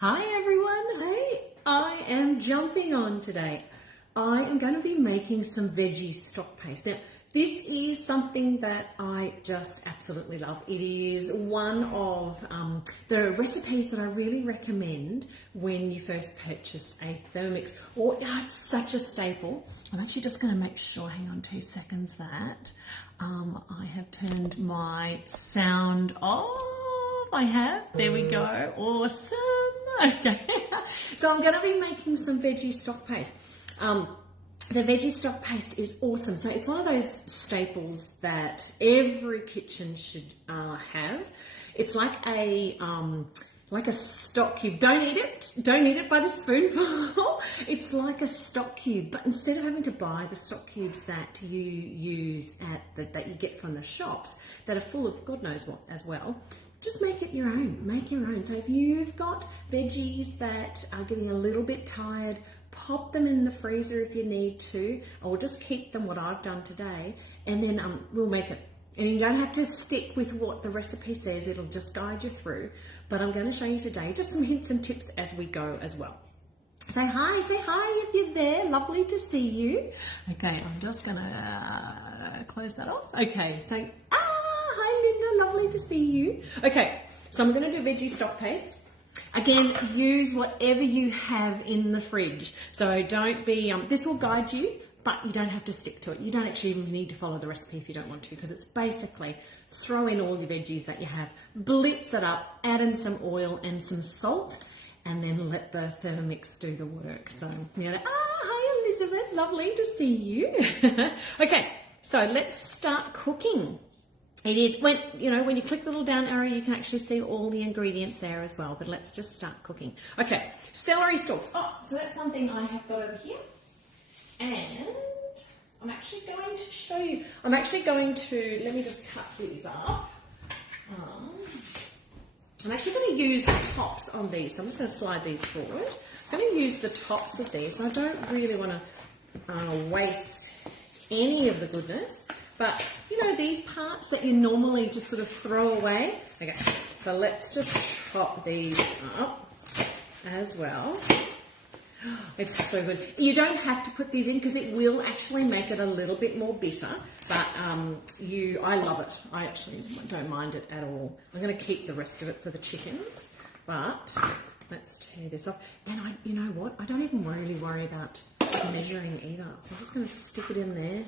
Hi everyone, hey, I am jumping on today. I am going to be making some veggie stock paste. Now, this is something that I just absolutely love. It is one of the recipes that I really recommend when you first purchase a Thermomix. It's such a staple. I'm actually just going to make sure, hang on 2 seconds, that I have turned my sound off. I have, there we go, awesome. Okay, so I'm going to be making some veggie stock paste. The veggie stock paste is awesome. So it's one of those staples that every kitchen should have. It's like a stock cube. Don't eat it by the spoonful. It's like a stock cube, but instead of having to buy the stock cubes that you use that you get from the shops that are full of God knows what as well, just make it your own. Make your own. So if you've got veggies that are getting a little bit tired, pop them in the freezer if you need to, or just keep them, what I've done today, and then we'll make it. And you don't have to stick with what the recipe says, it'll just guide you through. But I'm going to show you today just some hints and tips as we go as well. Say hi if you're there. Lovely to see you. Okay, I'm just going to close that off. Okay, so hi Linda, lovely to see you. Okay, so I'm going to do veggie stock paste. Again, use whatever you have in the fridge. So don't be, this will guide you, but you don't have to stick to it. You don't actually even need to follow the recipe if you don't want to, because it's basically throw in all your veggies that you have, blitz it up, add in some oil and some salt, and then let the Thermomix do the work. So, hi Elizabeth, lovely to see you. Okay, so let's start cooking. It is when you click the little down arrow, you can actually see all the ingredients there as well, but let's just start cooking. Okay, celery stalks. So that's one thing I have got over here. And I'm actually going to show you, let me just cut these up. I'm actually going to use the tops on these, so I'm just going to slide these forward. I'm going to use the tops of these. I don't really want to waste any of the goodness, but these parts that you normally just sort of throw away. Okay, so let's just chop these up as well. It's so good. You don't have to put these in because it will actually make it a little bit more bitter, but I love it. I actually don't mind it at all. I'm going to keep the rest of it for the chickens, but let's tear this off. And you know what? I don't even really worry about measuring either. So I'm just going to stick it in there.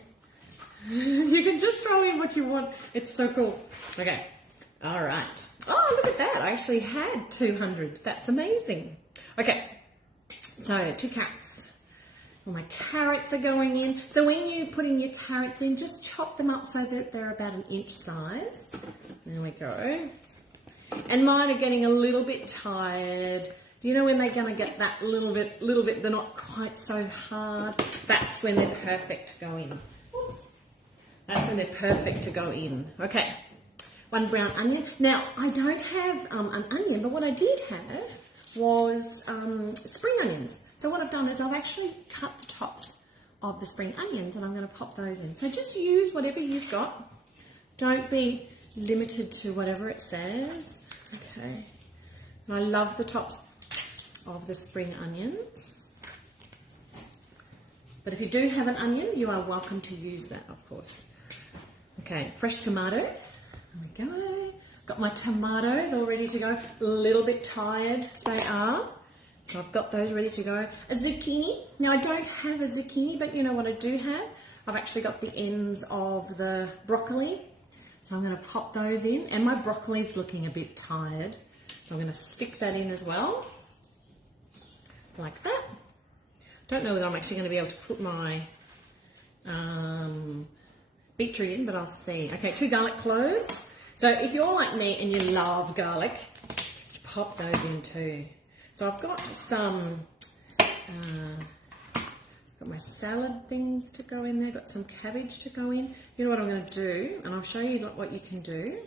You can just throw in what you want. It's so cool. Okay. All right. Oh, look at that. I actually had 200. That's amazing. Okay. So 2 carrots. Well, my carrots are going in. So when you're putting your carrots in, just chop them up so that they're about an inch size. There we go. And mine are getting a little bit tired. Do you know when they're going to get that little bit, they're not quite so hard? That's when they're perfect to go in. Oops. That's when they're perfect to go in. Okay. 1 brown onion. Now, I don't have an onion, but what I did have was spring onions. So what I've done is I've actually cut the tops of the spring onions and I'm going to pop those in. So just use whatever you've got. Don't be limited to whatever it says. Okay. And I love the tops of the spring onions. But if you do have an onion, you are welcome to use that, of course. Okay, fresh tomato. There we go. Got my tomatoes all ready to go. A little bit tired they are. So I've got those ready to go. A zucchini. Now I don't have a zucchini, but you know what I do have? I've actually got the ends of the broccoli. So I'm going to pop those in. And my broccoli's looking a bit tired. So I'm going to stick that in as well. Like that. Don't know whether I'm actually going to be able to put my beetroot in, but I'll see. Okay, 2 garlic cloves. So if you're like me and you love garlic, pop those in too. So I've got some, got my salad things to go in there, got some cabbage to go in. You know what I'm going to do, and I'll show you what you can do.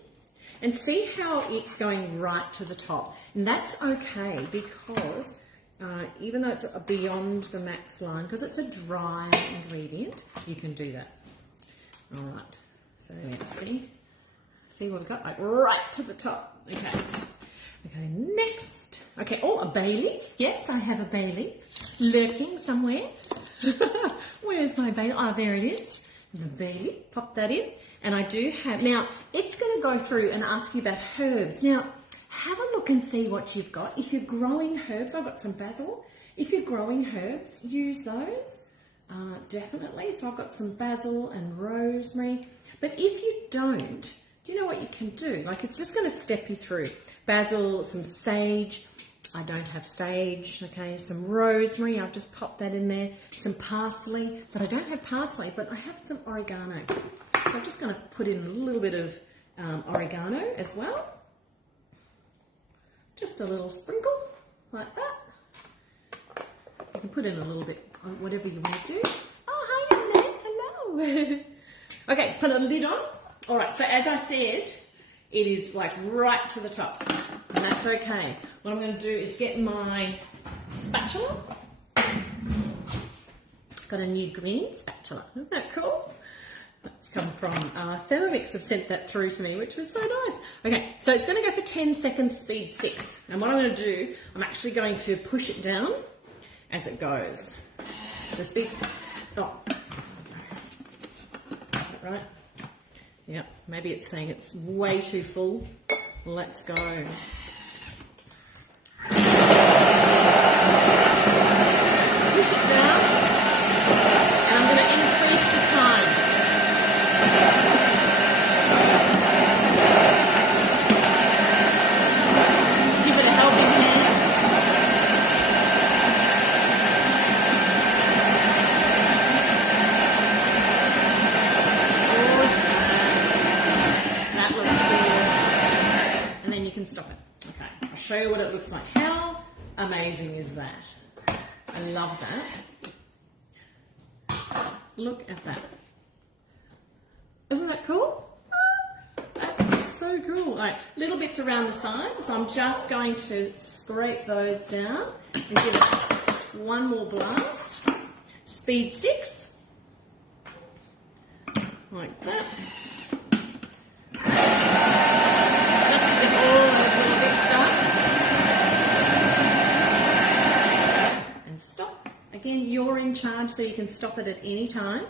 And see how it's going right to the top. And that's okay because even though it's beyond the max line, because it's a dry ingredient, you can do that. All right, so let's see what we've got, like right to the top. Okay, next Okay, oh, a bay leaf. Yes, I have a bay leaf lurking somewhere. Where's my bay leaf? Oh, there it is. The bay leaf, pop that in. And I do have, now it's going to go through and ask you about herbs. Now, have a look and see what you've got. If you're growing herbs, I've got some basil. If you're growing herbs, use those, definitely. So I've got some basil and rosemary. But if you don't, do you know what you can do? Like, it's just going to step you through. Basil, some sage. I don't have sage, okay, some rosemary, I've just popped that in there, some parsley, but I don't have parsley, but I have some oregano. So I'm just going to put in a little bit of oregano as well. Just a little sprinkle, like that. You can put in a little bit, whatever you want to do. Oh, hi, Annette, hello. Okay, put a lid on. All right, so as I said, it is like right to the top, and that's okay. What I'm going to do is get my spatula. Got a new green spatula. Isn't that cool? That's come from Thermomix. Have sent that through to me, which was so nice. Okay, so it's going to go for 10 seconds, speed 6. And what I'm going to do, I'm actually going to push it down as it goes. So speed, oh, is that right? Yep, maybe it's saying it's way too full. Let's go. Push it down, and I'm going to increase the time. Give it a helping hand. That looks good. And then you can stop it. Okay, I'll show you what it looks like. How amazing is that? I love that. Look at that. Isn't that cool? That's so cool. Like, little bits around the side, so I'm just going to scrape those down and give it one more blast. Speed 6. Like that. Just to get all those little bits done. And stop. Again, you're in charge, so you can stop it at any time.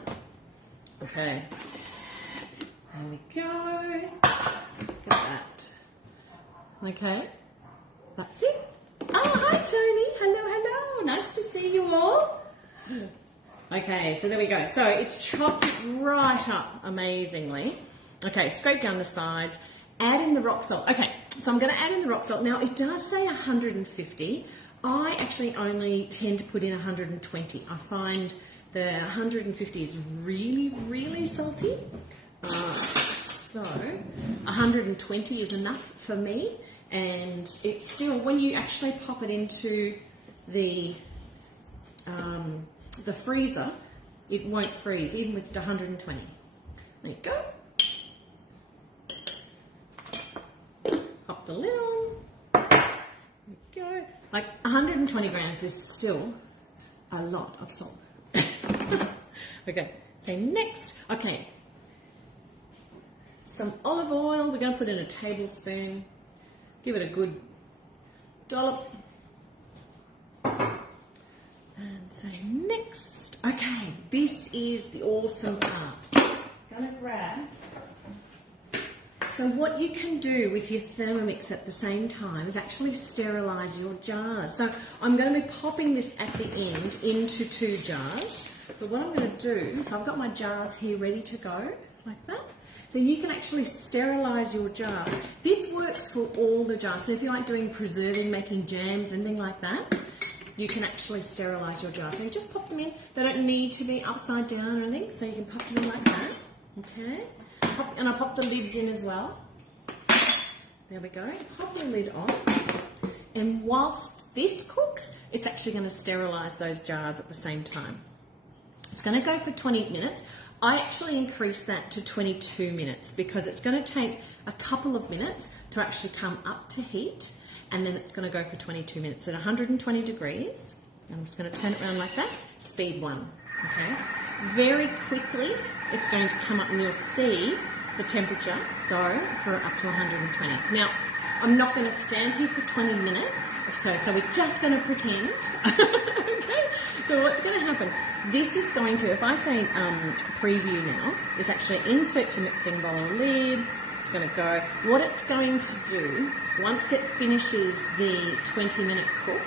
Okay. There we go. Look at that. Okay. That's it. Oh, hi, Tony. Hello, hello. Nice to see you all. Okay, so there we go. So it's chopped right up amazingly. Okay, scrape down the sides. Add in the rock salt. Okay, so I'm going to add in the rock salt. Now, it does say 150. I actually only tend to put in 120. I find the 150 is really, really salty. So 120 is enough for me, and it's still, when you actually pop it into the freezer, it won't freeze even with 120. There you go. Pop the lid on. There you go. Like 120 grams is still a lot of salt. Okay, so next, okay. Some olive oil, we're going to put in a tablespoon. Give it a good dollop. And so next, okay, this is the awesome part. Gonna grab. So what you can do with your Thermomix at the same time is actually sterilise your jars. So I'm going to be popping this at the end into 2 jars. But what I'm going to do, so I've got my jars here ready to go, like that. So you can actually sterilise your jars. This works for all the jars. So if you like doing preserving, making jams, anything like that, you can actually sterilise your jars. So you just pop them in. They don't need to be upside down or anything, so you can pop them in like that. Okay. And I pop the lids in as well. There we go. Pop the lid on. And whilst this cooks, it's actually going to sterilise those jars at the same time. It's going to go for 20 minutes. I actually increased that to 22 minutes because it's going to take a couple of minutes to actually come up to heat, and then it's going to go for 22 minutes at 120 degrees. I'm just going to turn it around like that. Speed 1. Okay. Very quickly, it's going to come up and you'll see the temperature go for up to 120. Now, I'm not going to stand here for 20 minutes. So we're just going to pretend. Okay. So what's going to happen? This is going to, if I say preview now, is actually insert your mixing bowl lid. It's going to go. What it's going to do, once it finishes the 20-minute cook,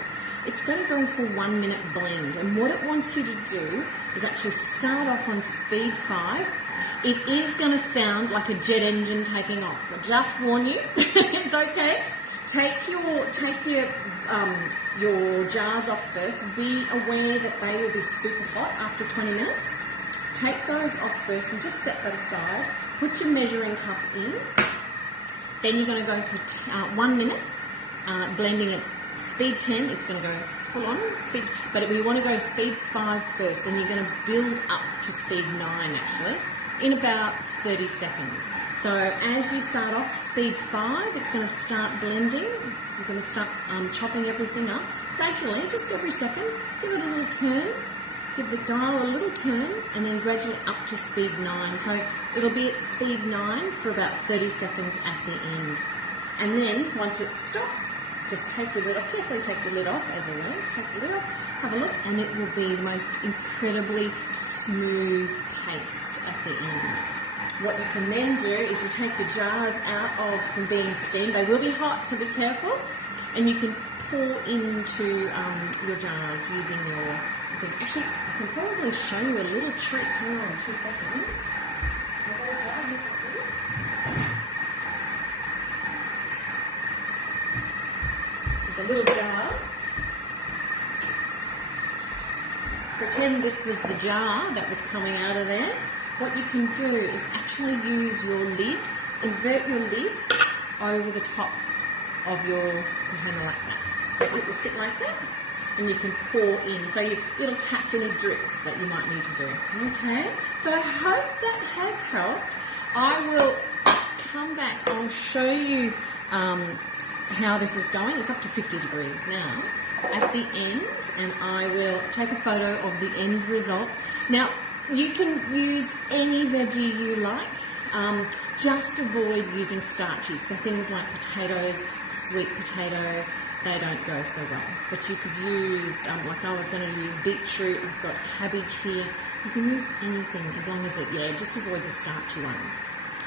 it's going to go for 1 minute blend. And what it wants you to do is actually start off on speed 5. It is going to sound like a jet engine taking off. I'll just warn you. It's okay. Take your jars off first. Be aware that they will be super hot after 20 minutes. Take those off first and just set that aside. Put your measuring cup in. Then you're going to go for 1 minute, blending at speed 10. It's going to go full on speed, but we want to go speed 5 first, and you're going to build up to speed 9 actually in about 30 seconds. So as you start off speed 5, it's going to start blending. You're going to start chopping everything up gradually, just every second. Give it a little turn, give the dial a little turn, and then gradually up to speed 9. So it'll be at speed 9 for about 30 seconds at the end. And then once it stops, just take the lid off, carefully take the lid off, as always, take the lid off, have a look, and it will be the most incredibly smooth paste at the end. What you can then do is you take your jars out of from being steamed. They will be hot, so be careful. And you can pour into your jars using your... Actually, I can probably show you a little trick. Hang on 2 seconds. There's a little jar. Pretend this was the jar that was coming out of there. What you can do is actually use your lid, invert your lid over the top of your container like that. So it will sit like that, and you can pour in. So it'll catch any drips that you might need to do. Okay, so I hope that has helped. I will come back, I'll show you how this is going. It's up to 50 degrees now at the end, and I will take a photo of the end result. Now, you can use any veggie you like, just avoid using starchy. So things like potatoes, sweet potato, they don't go so well. But you could use, like I was going to use beetroot, I've got cabbage here. You can use anything as long as just avoid the starchy ones.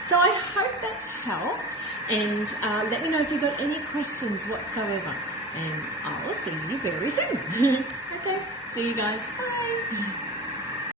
So I hope that's helped, and let me know if you've got any questions whatsoever. And I will see you very soon. Okay, see you guys. Bye.